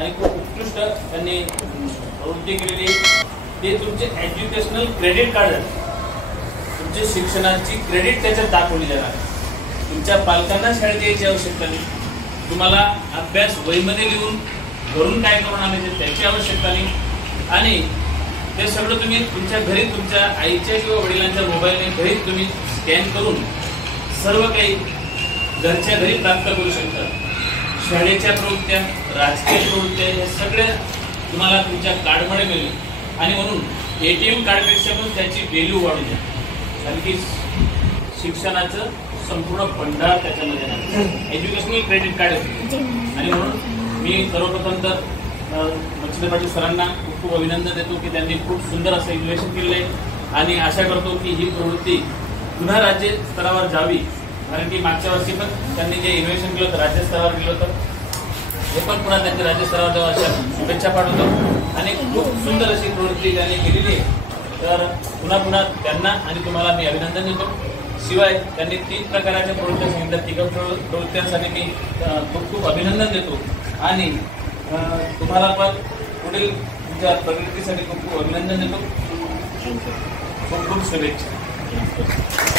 आणि खूप उत्कृष्ट त्यांनी प्रवृत्ती केलेली. ते तुमचे एज्युकेशनल क्रेडिट कार्ड, तुमच्या शिक्षणाची क्रेडिट त्याच्यात दाखवली जाणार. तुमच्या पालकांना शाळेत यायची आवश्यकता नाही. तुम्हाला अभ्यास वहीमध्ये लिहून घरून काय करून आणायचे त्याची आवश्यकता नाही. आणि ते सगळं तुम्ही तुमच्या घरी तुमच्या आईच्या किंवा वडिलांच्या मोबाईलने घरी तुम्ही स्कॅन करून सर्व काही घरच्या घरी प्राप्त करू शकता. शाळेच्या प्रवृत्त्या, राजकीय प्रवृत्त्या हे सगळे तुम्हाला तुमच्या कार्डमध्ये मिळेल. आणि म्हणून ATM कार्डपेक्षा पण त्याची व्हॅल्यू वाढू द्या. कारण की शिक्षणाचं संपूर्ण भंडार त्याच्यामध्ये आहे. एज्युकेशनल क्रेडिट कार्ड आहे. आणि म्हणून मी सर्वप्रथम तर मच्छिंद्र पाटील सरांना खूप खूप अभिनंदन देतो की त्यांनी खूप सुंदर असं इन्व्हेशन केलेलं आहे. आणि आशा करतो की ही प्रवृत्ती पुन्हा राज्य स्तरावर जावी. कारण की मागच्या वर्षी पण त्यांनी जे इन्व्हेशन केलं होतं राज्य स्तरावर केलं होतं, हे पण पुन्हा त्यांच्या राज्य स्तरावर जावं अशा शुभेच्छा पाठवतो. आणि खूप सुंदर अशी प्रवृत्ती त्यांनी केलेली आहे. तर पुन्हा पुन्हा त्यांना आणि तुम्हाला मी अभिनंदन देतो. शिवाय त्यांनी 3 प्रकारच्या प्रवृत्त्या सांगितल्या. तिघ प्रवृत्त्यांसाठी मी खूप खूप अभिनंदन देतो. आणि तुम्हाला पण पुढील तुमच्या प्रगतीसाठी खूप खूप अभिनंदन देतो. खूप खूप शुभेच्छा.